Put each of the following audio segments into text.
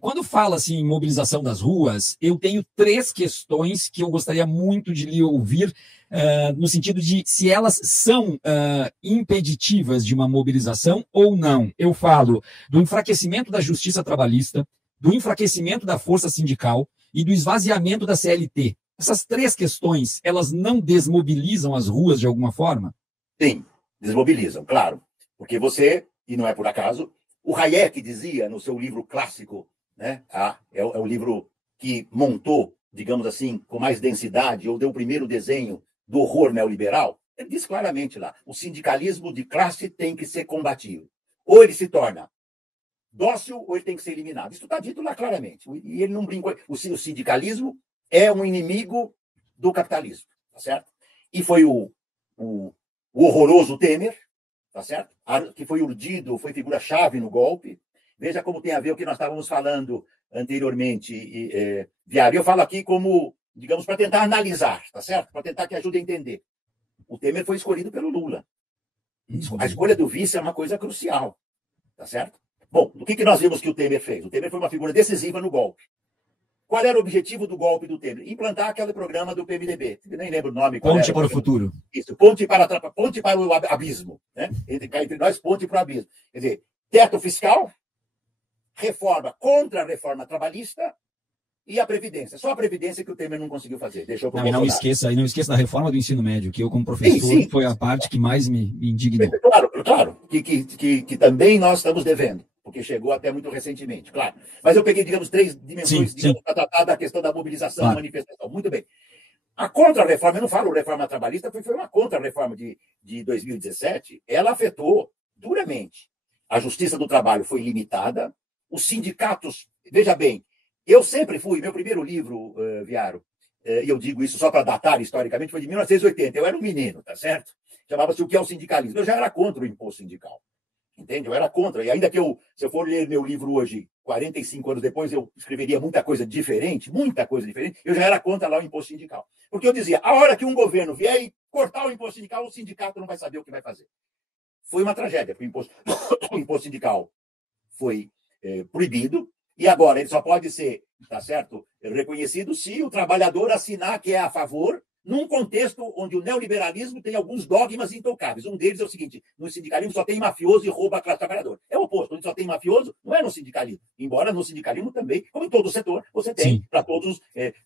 Quando fala assim, em mobilização das ruas, eu tenho três questões que eu gostaria muito de lhe ouvir, no sentido de se elas são impeditivas de uma mobilização ou não. Eu falo do enfraquecimento da justiça trabalhista, do enfraquecimento da força sindical e do esvaziamento da CLT. Essas três questões, elas não desmobilizam as ruas de alguma forma? Sim, desmobilizam, claro. Porque você, e não é por acaso, o Hayek dizia no seu livro clássico, né? É o livro que montou, digamos assim, com mais densidade, ou deu o primeiro desenho do horror neoliberal. Ele diz claramente lá: o sindicalismo de classe tem que ser combatido. Ou ele se torna dócil, ou ele tem que ser eliminado. Isso está dito lá claramente. E ele não brinca. O sindicalismo é um inimigo do capitalismo, tá certo? E foi o horroroso Temer, tá certo? Que foi urdido, foi figura-chave no golpe. Veja como tem a ver o que nós estávamos falando anteriormente, Viário. Eu falo aqui como, digamos, para tentar analisar, tá certo? Para tentar que ajude a entender. O Temer foi escolhido pelo Lula. A escolha do vice é uma coisa crucial, tá certo? Bom, o que nós vimos que o Temer fez? O Temer foi uma figura decisiva no golpe. Qual era o objetivo do golpe do Temer? Implantar aquele programa do PMDB. Eu nem lembro o nome. Ponte para o futuro. Isso, ponte para o abismo. Né? Entre nós, ponte para o abismo. Quer dizer, teto fiscal, reforma contra a reforma trabalhista e a Previdência. Só a Previdência que o Temer não conseguiu fazer. Deixou para o Bolsonaro. Não esqueça da reforma do ensino médio, que eu, como professor, sim. Foi a parte que mais me indignou. Claro. Que também nós estamos devendo. Porque chegou até muito recentemente, claro. Mas eu peguei, digamos, três dimensões para tratar da questão da mobilização, claro. Manifestação. Muito bem. A contra-reforma, eu não falo reforma trabalhista, foi uma contra-reforma de 2017, ela afetou duramente. A justiça do trabalho foi limitada, os sindicatos, veja bem, eu sempre fui, meu primeiro livro, Viaro, e eu digo isso só para datar historicamente, foi de 1980, eu era um menino, tá certo? Chamava-se O que é o Sindicalismo. Eu já era contra o imposto sindical. Entende? Eu era contra. E ainda que se eu for ler meu livro hoje, 45 anos depois, eu escreveria muita coisa diferente, eu já era contra lá o imposto sindical. Porque eu dizia, a hora que um governo vier e cortar o imposto sindical, o sindicato não vai saber o que vai fazer. Foi uma tragédia, porque o imposto sindical foi proibido, e agora ele só pode ser, tá certo, reconhecido se o trabalhador assinar que é a favor, num contexto onde o neoliberalismo tem alguns dogmas intocáveis. Um deles é o seguinte: no sindicalismo só tem mafioso e rouba a classe trabalhadora. É o oposto. Onde só tem mafioso, não é no sindicalismo. Embora no sindicalismo também, como em todo o setor, você tem para todos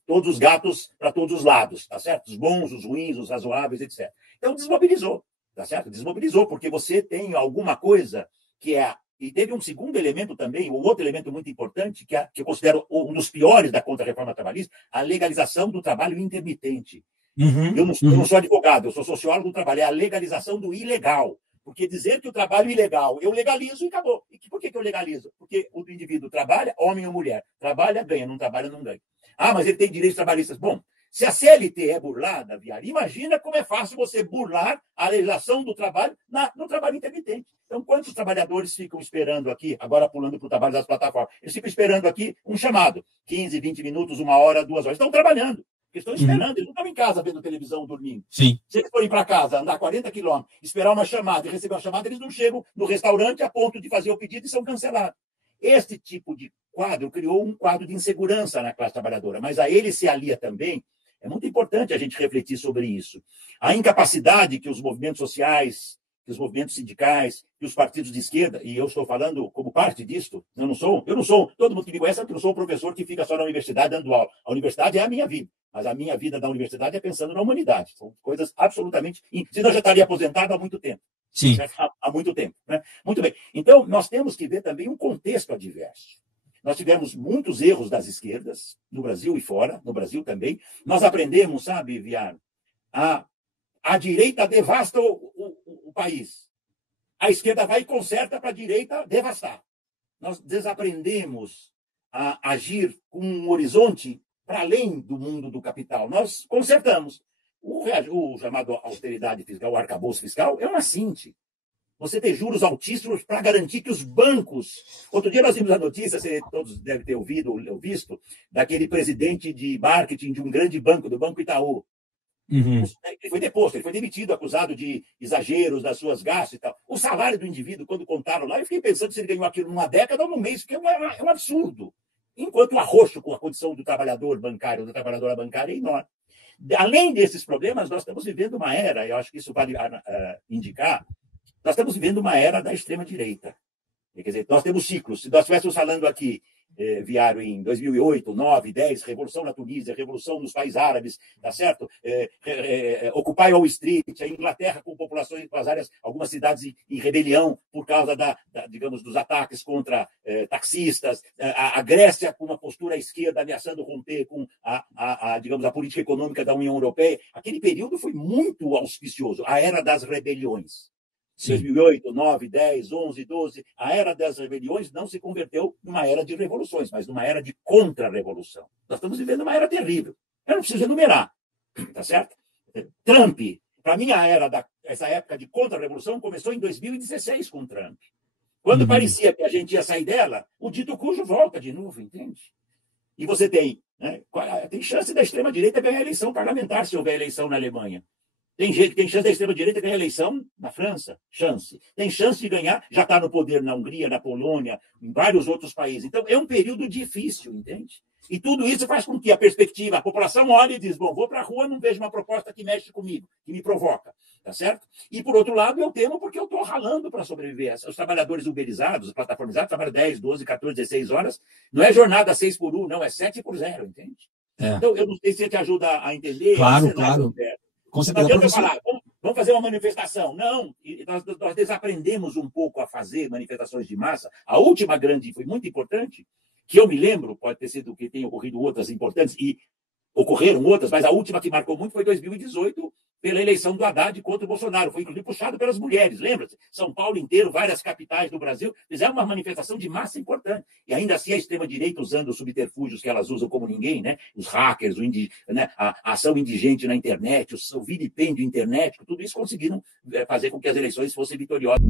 os gatos, para todos os lados, tá certo? Os bons, os ruins, os razoáveis, etc. Então desmobilizou, tá certo? Desmobilizou, porque você tem alguma coisa que é... E teve um segundo elemento também, um outro elemento muito importante, que eu considero um dos piores da contra-reforma trabalhista, a legalização do trabalho intermitente. Eu não sou advogado, eu sou sociólogo do trabalho. É a legalização do ilegal. Porque dizer que o trabalho é ilegal, eu legalizo e acabou. E por que eu legalizo? Porque o indivíduo trabalha, homem ou mulher. Trabalha, ganha. Não trabalha, não ganha. Ah, mas ele tem direitos trabalhistas. Bom, se a CLT é burlada, Viário, imagina como é fácil você burlar a legislação do trabalho no trabalho intermitente. Então, quantos trabalhadores ficam esperando aqui, agora pulando para o trabalho das plataformas? Eles ficam esperando aqui um chamado. 15, 20 minutos, 1 hora, 2 horas. Estão trabalhando. Eles estão esperando, eles não estão em casa vendo televisão, dormindo. Sim. Se eles forem para casa, andar 40 quilômetros, esperar uma chamada e receber uma chamada, eles não chegam no restaurante a ponto de fazer o pedido e são cancelados. Este tipo de quadro criou um quadro de insegurança na classe trabalhadora, mas a ele se alia também, é muito importante a gente refletir sobre isso, a incapacidade que os movimentos sociais, que os movimentos sindicais, que os partidos de esquerda, e eu estou falando como parte disto, eu não sou, todo mundo que me conhece sabe que eu não sou um professor que fica só na universidade dando aula. A universidade é a minha vida. Mas a minha vida da universidade é pensando na humanidade. São coisas absolutamente... Senão eu já estaria aposentado há muito tempo. Sim. Há muito tempo. Né? Muito bem. Então, nós temos que ver também um contexto adverso. Nós tivemos muitos erros das esquerdas, no Brasil e fora, no Brasil também. Nós aprendemos, sabe, Viário, a direita devasta o país. A esquerda vai e conserta para a direita devastar. Nós desaprendemos a agir com um horizonte para além do mundo do capital. Nós consertamos. O chamado austeridade fiscal, o arcabouço fiscal, é uma cinte. Você tem juros altíssimos para garantir que os bancos... Outro dia nós vimos a notícia, você todos devem ter ouvido ou visto, daquele presidente de marketing de um grande banco, do Banco Itaú. Ele foi deposto, ele foi demitido, acusado de exageros das suas gastos e tal. O salário do indivíduo, quando contaram lá, eu fiquei pensando se ele ganhou aquilo numa década ou num mês, porque é um absurdo. enquanto o arroxo com a condição do trabalhador bancário ou da trabalhadora bancária é enorme. Além desses problemas, nós estamos vivendo uma era, eu acho que isso vale indicar, nós estamos vivendo uma era da extrema-direita. Quer dizer, nós temos ciclos. Se nós estivéssemos falando aqui, Viário, em 2008, 9, 10, Revolução na Tunísia, Revolução nos países árabes, tá certo? Occupy Wall Street, a Inglaterra com populações, com as áreas, algumas cidades em rebelião por causa digamos, dos ataques contra taxistas, a Grécia com uma postura à esquerda ameaçando romper com digamos, a política econômica da União Europeia. Aquele período foi muito auspicioso, a era das rebeliões. 2008, 9, 10, 11, 12, a era das rebeliões não se converteu numa era de revoluções, mas numa era de contra-revolução. Nós estamos vivendo uma era terrível. Eu não preciso enumerar, tá certo? Trump, para mim, essa época de contra-revolução começou em 2016 com Trump. Quando parecia que a gente ia sair dela, o dito cujo volta de novo, entende? E você tem chance da extrema-direita ganhar a eleição parlamentar se houver eleição na Alemanha. Tem chance da extrema-direita ganhar eleição na França, chance. Tem chance de ganhar, já está no poder na Hungria, na Polônia, em vários outros países. Então, é um período difícil, entende? E tudo isso faz com que a população olhe e diz, bom, vou para a rua, não vejo uma proposta que mexe comigo, que me provoca, tá certo? E, por outro lado, eu temo porque eu estou ralando para sobreviver. Os trabalhadores uberizados, os plataformizados, trabalham 10, 12, 14, 16 horas. Não é jornada 6 por 1, não, é 7 por 0, entende? Então, eu não sei se te ajuda a entender. Claro, claro. Não adianta falar, vamos fazer uma manifestação. Não, nós desaprendemos um pouco a fazer manifestações de massa. A última grande foi muito importante, que eu me lembro, pode ter sido que tenha ocorrido outras importantes, e ocorreram outras, mas a última que marcou muito foi 2018, pela eleição do Haddad contra o Bolsonaro. Foi, inclusive, puxado pelas mulheres, lembra-se? São Paulo inteiro, várias capitais do Brasil, fizeram uma manifestação de massa importante. E ainda assim a extrema-direita usando os subterfúgios que elas usam como ninguém, né? Os hackers, a ação indigente na internet, o vilipêndio internet, tudo isso conseguiram fazer com que as eleições fossem vitoriosas.